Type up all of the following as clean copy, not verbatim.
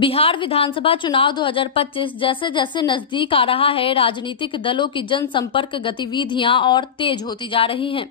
बिहार विधानसभा चुनाव 2025 जैसे जैसे नजदीक आ रहा है, राजनीतिक दलों की जनसंपर्क गतिविधियां और तेज होती जा रही हैं।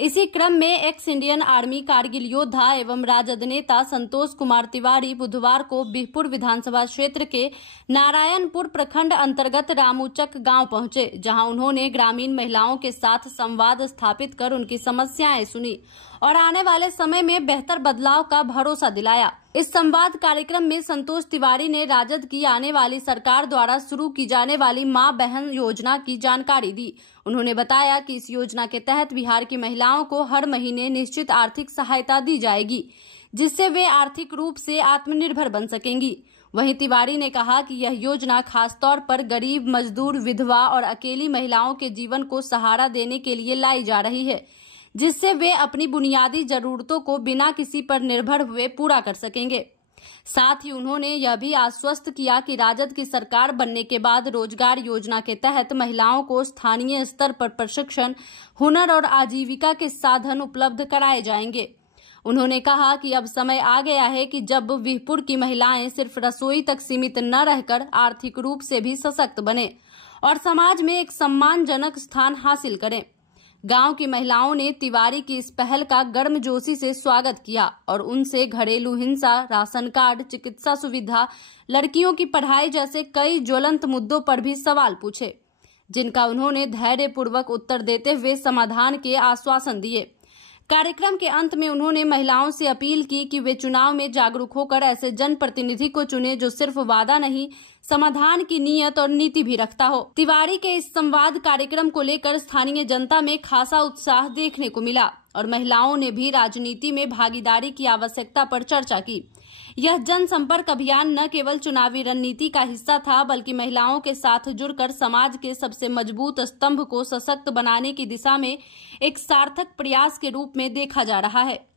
इसी क्रम में एक्स इंडियन आर्मी कारगिल योद्धा एवं राजद नेता संतोष कुमार तिवारी बुधवार को बिहपुर विधानसभा क्षेत्र के नारायणपुर प्रखंड अंतर्गत रामूचक गांव पहुंचे, जहां उन्होंने ग्रामीण महिलाओं के साथ संवाद स्थापित कर उनकी समस्याएं सुनी और आने वाले समय में बेहतर बदलाव का भरोसा दिलाया। इस संवाद कार्यक्रम में संतोष तिवारी ने राजद की आने वाली सरकार द्वारा शुरू की जाने वाली मां बहन योजना की जानकारी दी। उन्होंने बताया कि इस योजना के तहत बिहार की महिलाओं को हर महीने निश्चित आर्थिक सहायता दी जाएगी, जिससे वे आर्थिक रूप से आत्मनिर्भर बन सकेंगी। वहीं तिवारी ने कहा कि यह योजना खासतौर पर गरीब, मजदूर, विधवा और अकेली महिलाओं के जीवन को सहारा देने के लिए लाई जा रही है, जिससे वे अपनी बुनियादी जरूरतों को बिना किसी पर निर्भर हुए पूरा कर सकेंगे। साथ ही उन्होंने यह भी आश्वस्त किया कि राजद की सरकार बनने के बाद रोजगार योजना के तहत महिलाओं को स्थानीय स्तर पर प्रशिक्षण, हुनर और आजीविका के साधन उपलब्ध कराए जाएंगे। उन्होंने कहा कि अब समय आ गया है कि जब बिहपुर की महिलाएं सिर्फ रसोई तक सीमित न रहकर आर्थिक रूप से भी सशक्त बने और समाज में एक सम्मानजनक स्थान हासिल करें। गांव की महिलाओं ने तिवारी की इस पहल का गर्मजोशी से स्वागत किया और उनसे घरेलू हिंसा, राशन कार्ड, चिकित्सा सुविधा, लड़कियों की पढ़ाई जैसे कई ज्वलंत मुद्दों पर भी सवाल पूछे, जिनका उन्होंने धैर्यपूर्वक उत्तर देते हुए समाधान के आश्वासन दिए। कार्यक्रम के अंत में उन्होंने महिलाओं से अपील की कि वे चुनाव में जागरूक होकर ऐसे जनप्रतिनिधि को चुने जो सिर्फ वादा नहीं, समाधान की नीयत और नीति भी रखता हो। तिवारी के इस संवाद कार्यक्रम को लेकर स्थानीय जनता में खासा उत्साह देखने को मिला और महिलाओं ने भी राजनीति में भागीदारी की आवश्यकता पर चर्चा की। यह जनसंपर्क अभियान न केवल चुनावी रणनीति का हिस्सा था, बल्कि महिलाओं के साथ जुड़कर समाज के सबसे मजबूत स्तंभ को सशक्त बनाने की दिशा में एक सार्थक प्रयास के रूप में देखा जा रहा है।